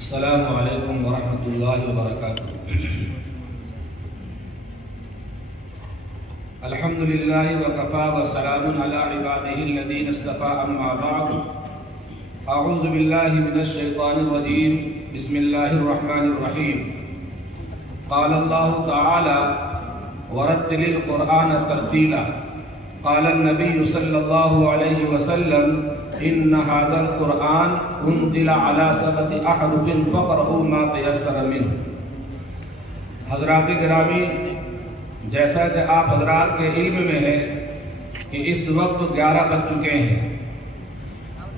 السلام علیکم ورحمۃ اللہ وبرکاتہ۔ الحمد للہ وکفی وسلام علی عبادہ الذین اصطفی، اما بعد، اعوذ باللہ من الشیطان الرجیم، بسم اللہ الرحمن الرحیم۔ قال اللہ تعالی ورتل القرآن ترتیلا، قال النبی صلی اللہ علیہ وسلم ان هذا القرآن انزل على 7 احرف فقرؤوا ما تيسر منه۔ حضرات گرامی، جیسا کہ آپ حضرات کے علم میں ہے کہ اس وقت 11 بج چکے ہیں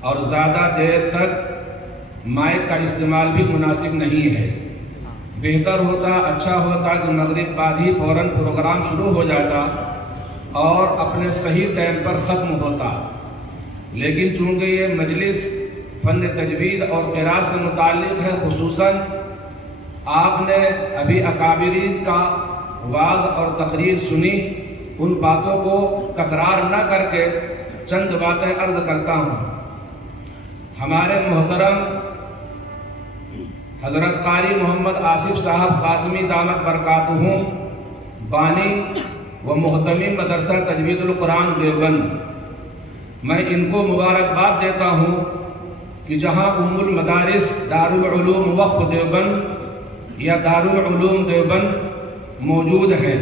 اور زیادہ دیر تک مائک کا استعمال بھی مناسب نہیں ہے۔ بہتر ہوتا، اچھا ہوتا کہ مغرب بعد ہی فوراً پروگرام شروع ہو جاتا اور اپنے صحیح ٹائم پر ختم ہوتا، لیکن چونکہ یہ مجلس فن تجوید اور قراءت سے متعلق ہے، خصوصاً آپ نے ابھی اکابرین کا وعظ اور تقریر سنی، ان باتوں کو تکرار نہ کر کے چند باتیں عرض کرتا ہوں۔ ہمارے محترم حضرت قاری محمد آصف صاحب قاسمی دامت برکاتہم، بانی و محتمم مدرسہ تجوید القرآن دیوبند، میں ان کو مبارکباد دیتا ہوں کہ جہاں ام المدارس دارالعلوم وقف دیوبند یا دارالعلوم دیوبند موجود ہیں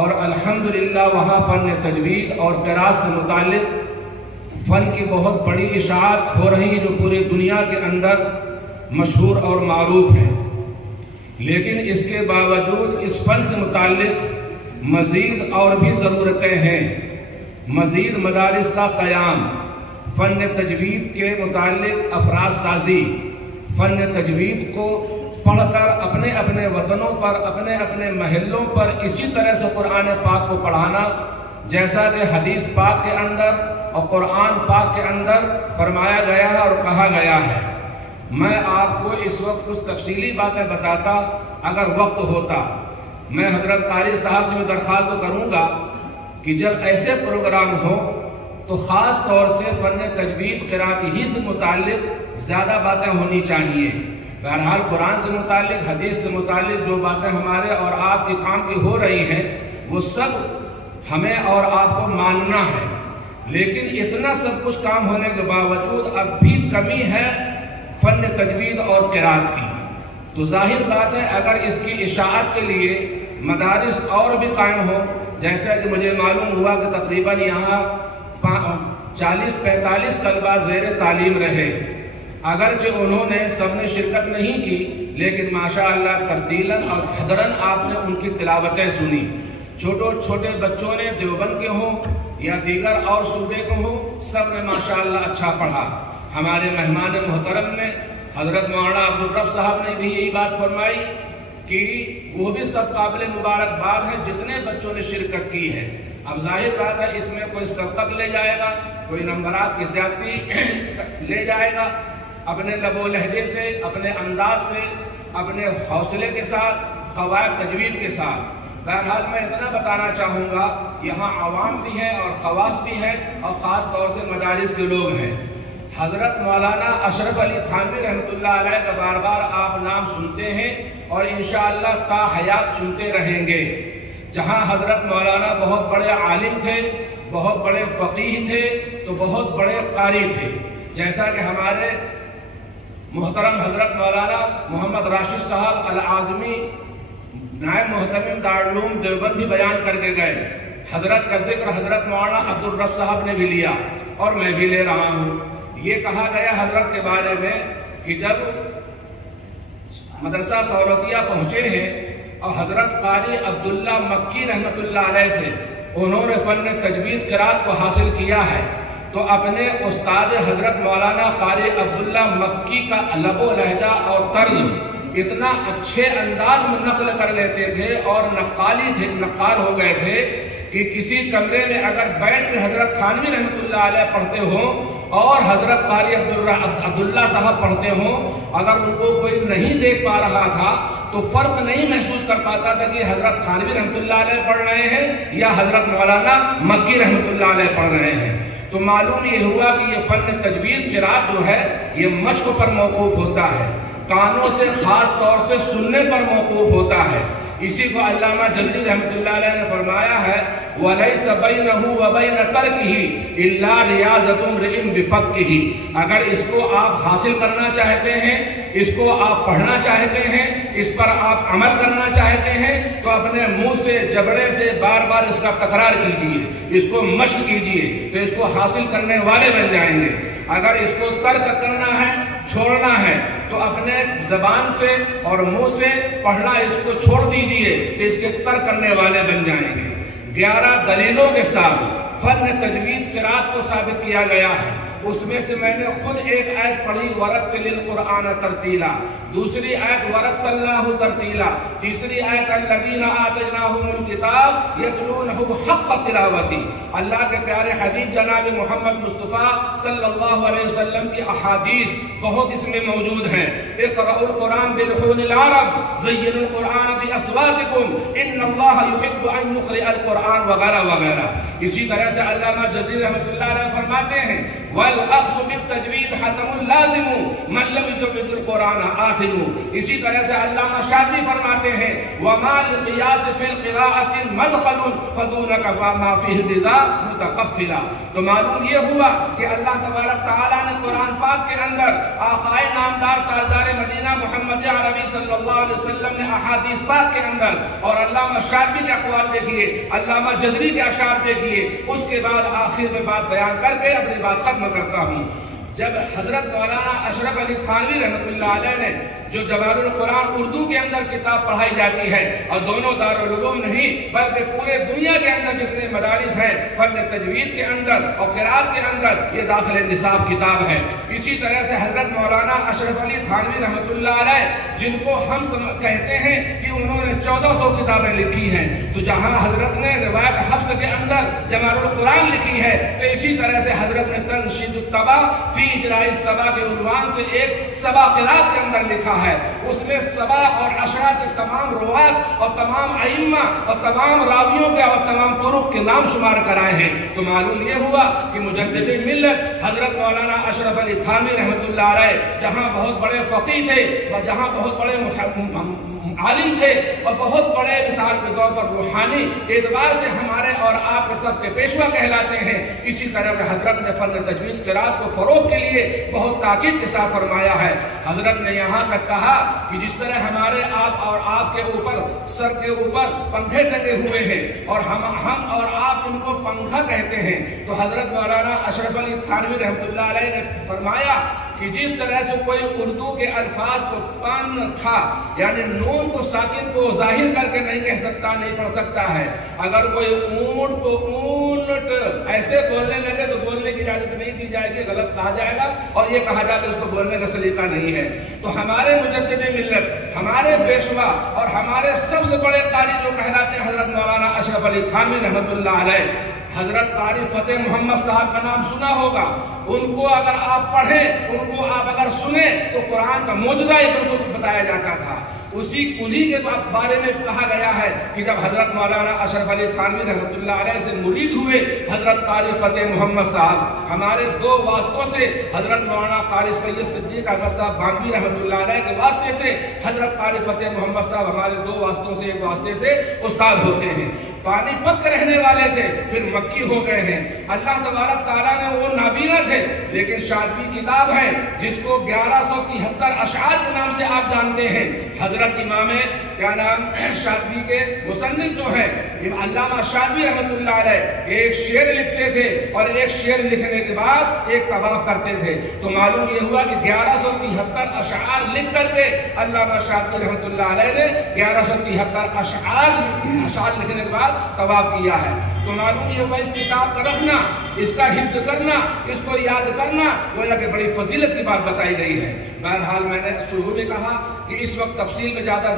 اور الحمدللہ وہاں فن تجوید اور قراءت سے متعلق فن کی بہت بڑی اشاعت ہو رہی جو پوری دنیا کے اندر مشہور اور معروف ہے، لیکن اس کے باوجود اس فن سے متعلق مزید اور بھی ضرورتیں ہیں۔ مزید مدارس کا قیام، فن تجوید کے متعلق افراد سازی، فن تجوید کو پڑھ کر اپنے اپنے وطنوں پر، اپنے اپنے محلوں پر اسی طرح سے قرآن پاک کو پڑھانا جیسا کہ حدیث پاک کے اندر اور قرآن پاک کے اندر فرمایا گیا ہے اور کہا گیا ہے۔ میں آپ کو اس وقت کچھ تفصیلی باتیں بتاتا اگر وقت ہوتا۔ میں حضرت قاری صاحب سے درخواست کروں گا کہ جب ایسے پروگرام ہو تو خاص طور سے فن تجوید قراءت ہی سے متعلق زیادہ باتیں ہونی چاہیے۔ بہرحال قرآن سے متعلق، حدیث سے متعلق جو باتیں ہمارے اور آپ کے کام کی ہو رہی ہیں وہ سب ہمیں اور آپ کو ماننا ہے، لیکن اتنا سب کچھ کام ہونے کے باوجود اب بھی کمی ہے فن تجوید اور قراءت کی۔ تو ظاہر بات ہے اگر اس کی اشاعت کے لیے مدارس اور بھی قائم ہو، جیسا کہ مجھے معلوم ہوا کہ تقریباً یہاں 40-45 طلبہ زیر تعلیم رہے، اگرچہ انہوں نے سب نے شرکت نہیں کی، لیکن ماشاءاللہ ترتیلاً اور حضراً آپ نے ان کی تلاوتیں سنی۔ چھوٹے بچوں نے دیوبند کے ہوں یا دیگر اور صوبے کے ہوں، سب نے ماشاءاللہ اچھا پڑھا۔ ہمارے مہمان محترم نے حضرت مولانا عبدالرب صاحب نے بھی یہی بات فرمائی کہ وہ بھی سب قابل مبارکباد ہے جتنے بچوں نے شرکت کی ہے۔ اب ظاہر بات ہے اس میں کوئی سبقت لے جائے گا، کوئی نمبرات کی زیادتی لے جائے گا، اپنے لب و لہجے سے، اپنے انداز سے، اپنے حوصلے کے ساتھ، قواعد تجوید کے ساتھ۔ بہرحال میں اتنا بتانا چاہوں گا، یہاں عوام بھی ہے اور خواص بھی ہے اور خاص طور سے مدارس کے لوگ ہیں۔ حضرت مولانا اشرف علی تھانوی رحمۃ اللہ علیہ کا بار بار آپ نام سنتے ہیں اور انشاءاللہ تا حیات سنتے رہیں گے۔ جہاں حضرت مولانا بہت بڑے عالم تھے، بہت بڑے فقیہ تھے، تو بہت بڑے قاری تھے، جیسا کہ ہمارے محترم حضرت مولانا محمد راشد صاحب العازمی نائب محتمم دارالعلوم دیوبند بھی بیان کر کے گئے۔ حضرت کا ذکر حضرت مولانا عبدالرب صاحب نے بھی لیا اور میں بھی لے رہا ہوں۔ یہ کہا گیا حضرت کے بارے میں کہ جب مدرسہ سولتیہ پہنچے ہیں اور حضرت قاری عبداللہ مکی رحمۃ اللہ علیہ سے انہوں نے فن تجوید قراءت کو حاصل کیا ہے، تو اپنے استاد حضرت مولانا قاری عبداللہ مکی کا لب و لہجہ اور طرز اتنا اچھے انداز میں نقل کر لیتے تھے اور نقال ہو گئے تھے کہ کسی کمرے میں اگر بیٹھ کے حضرت تھانوی رحمۃ اللہ علیہ پڑھتے ہوں اور حضرت قاری عبداللہ صاحب پڑھتے ہوں، اگر ان کو کوئی نہیں دیکھ پا رہا تھا تو فرق نہیں محسوس کر پاتا تھا کہ حضرت تھانوی رحمۃ اللہ علیہ پڑھ رہے ہیں یا حضرت مولانا مکی رحمۃ اللہ علیہ پڑھ رہے ہیں۔ تو معلوم یہ ہوا کہ یہ فن تجوید قراءت جو ہے یہ مشق پر موقوف ہوتا ہے۔ کانوں سے خاص طور سے سننے پر موقوف ہوتا ہے۔ اسی کو علامہ جلدی رحمۃ اللہ علیہ نے فرمایا ہے وَلَيْسَ بَيْنَهُ وَبَيْنَ تَرْكِهِ إِلَّا رِيَاضَةٌ امْرِئٍ بِفَقْهِهِ۔ اگر اس کو آپ حاصل کرنا چاہتے ہیں، اس کو آپ پڑھنا چاہتے ہیں، اس پر آپ عمل کرنا چاہتے ہیں، تو اپنے منہ سے جبڑے سے بار بار اس کا تکرار کیجیے، اس کو مشق کیجیے، تو اس کو حاصل کرنے والے بن جائیں گے۔ اگر اس کو ترک کرنا ہے، چھوڑنا ہے، تو اپنے زبان سے اور منہ سے پڑھنا اس کو چھوڑ دیجئے کہ اس کے ترک کرنے والے بن جائیں گے۔ 11 دلیلوں کے ساتھ فن تجوید قرات کو ثابت کیا گیا ہے۔ اس میں سے میں نے خود ایک آیت پڑھی وَرَتِّلِ الْقُرْآنَ تَرْتِیلًا، دوسری آیت وَرَتَّلْنَاهُ تَرْتِیلًا، تیسری آیت الَّذِینَ آتَیْنَاهُمُ الْکِتَابَ یَتْلُونَهُ حَقَّ تِلَاوَتِهِ۔ اللہ کے پیارے حبیب جناب محمد مصطفیٰ صلی اللہ علیہ وسلم کی احادیث بہت اس میں موجود ہیں۔ اقرأوا القرآن بلحون العرب زینوا القرآن باصواتکم ان اللہ یحب ان یقرأ القرآن وغیرہ وغیرہ۔ اسی طرح سے علامہ جزیر رحمۃ اللہ علیہ فرماتے ہیں والأخذ بالتجوید حتم لازم من لم يجود القرآن آثم۔ اسی طرح سے علامہ شافعی فرماتے ہیں وما للقیاس فی القراءة مدخل فدونک ما فیہ الرضا متقفلا۔ تو معلوم یہ ہوا کہ اللہ تبارک تعالیٰ نے قرآن پاک کے اندر آقائے نامدار تاجدار مدینہ محمد عربی صلی اللہ علیہ وسلم نے احادیث پاک کے اندر، اور علامہ شافعی کے اقوال دیکھیے، علامہ جزری کے اشعار دیکھیے، اس کے بعد آخر میں بات بیان کر کے اپنی بات ختم کرتا ہوں۔ جب حضرت مولانا اشرف علی تھانوی رحمۃ اللہ علیہ نے جو جوال القرآن اردو کے اندر کتاب پڑھائی جاتی ہے، اور دونوں دارالعلوم نہیں بلکہ پورے دنیا کے اندر جتنے مدارس ہیں فن تجوید کے اندر اور قرات کے اندر یہ داخل نصاب کتاب ہے۔ اسی طرح سے حضرت مولانا اشرف علی تھانوی رحمۃ اللہ علیہ جن کو ہم کہتے ہیں کہ انہوں نے 1400 کتابیں لکھی ہیں، تو جہاں حضرت نے روایت حفظ کے اندر جمال القرآن لکھی ہے، تو اسی طرح سے حضرت نے تنشید الطبع فی اجراء السبع کے عنوان سے ایک سبع قرات کے اندر لکھا ہے۔ اس میں سبع اور عشرہ کے تمام روات اور تمام ائمہ اور تمام راویوں کے اور تمام طرق کے نام شمار کرائے ہیں۔ تو معلوم یہ ہوا کہ مجدد ملت حضرت مولانا اشرف علی تھانوی رحمۃ اللہ علیہ جہاں بہت بڑے فقیہ تھے اور جہاں بہت بڑے عالم تھے اور بہت بڑے مثال کے طور پر روحانی اعتبار سے ہمارے اور آپ کے سب کے پیشوا کہلاتے ہیں، اسی طرح سے حضرت نے فن تجوید قرات کو فروغ کے لیے بہت تاکید کے ساتھ فرمایا ہے۔ حضرت نے یہاں تک کہا کہ جس طرح ہمارے آپ کے اوپر سر کے اوپر پنکھے لگے ہوئے ہیں اور ہم اور آپ ان کو پنکھا کہتے ہیں، تو حضرت مولانا اشرف علی تھانوی رحمۃ اللہ علیہ نے فرمایا کہ جس طرح سے کوئی اردو کے الفاظ کو پنکھا یعنی نون کو ساکن کو ظاہر کر کے نہیں کہہ سکتا، نہیں پڑھ سکتا ہے، اگر کوئی اونٹ کو اونٹ ایسے بولنے لگے تو بولنے کی اجازت نہیں دی جائے گی، غلط کہا جائے گا، اور یہ کہا جاتا ہے اس کو بولنے کا سلیقہ نہیں ہے۔ تو ہمارے مجدد ملت، ہمارے پیشوا اور ہمارے سب سے بڑے قاری جو کہلاتے ہیں حضرت مولانا اشرف علی تھانوی رحمۃ اللہ علیہ، حضرت قاری فتح محمد صاحب کا نام سنا ہوگا، ان کو اگر آپ پڑھیں، ان کو آپ اگر سنیں تو قرآن کا معجزہ بالکل بتایا جاتا تھا۔ انہی کے بارے میں کہا گیا ہے کہ جب حضرت مولانا اشرف علی تھانوی رحمۃ اللہ علیہ سے مرید ہوئے حضرت قاری فتح محمد صاحب، ہمارے 2 واسطوں سے حضرت مولانا قاری سید صدیق احمد صاحب بانوی رحمۃ اللہ علیہ کے واسطے سے حضرت قاری فتح محمد صاحب ہمارے 2 واسطوں سے ایک واسطے سے استاد ہوتے ہیں۔ پانی پت کے رہنے والے تھے، پھر مکی ہو گئے ہیں۔ اللہ تبارک تعالیٰ نے وہ نابینا تھے، لیکن شاطبی کتاب ہے جس کو 1173 اشعار کے نام سے آپ جانتے ہیں۔ حضرت امام کیا نام شاطبی کے مصنف جو ہیں علامہ شاطبی رحمۃ اللہ علیہ ایک شعر لکھتے تھے اور ایک شعر لکھنے کے بعد ایک طواف کرتے تھے، تو معلوم یہ ہوا کہ 1173 اشعار لکھ کر کے علامہ شاطبی رحمۃ اللہ علیہ نے 1173 اشعار لکھنے کے بعد طواف کیا ہے۔ تو معلوم یہ ہوا اس کتاب کا رکھنا، اس کا حفظ کرنا، اس کو یاد کرنا گویا کہ بڑی فضیلت کی بات بتائی گئی ہے۔ بہرحال میں نے شروع میں کہا کہ اس وقت تفصیل میں زیادہ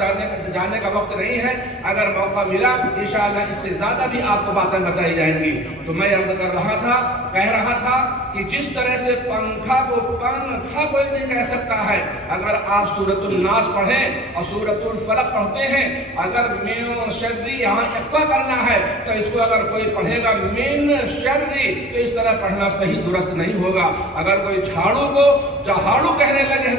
جانے کا وقت نہیں ہے، اگر موقع ملا انشاءاللہ اس سے زیادہ بھی آپ کو باتیں بتائی جائیں گی۔ تو میں عرض کہہ رہا تھا کہ جس طرح سے پنکھا کو پنکھا کوئی نہیں کہہ سکتا ہے، اگر آپ سورۃ الناس پڑھیں اور سورۃ الفلق پڑھتے ہیں، اگر مین شری یہاں اخفا کرنا ہے تو اس کو اگر کوئی پڑھے گا مین شری تو اس طرح پڑھنا صحیح درست نہیں ہوگا۔ اگر کوئی جھاڑو کو جہاڑو کہنے لگے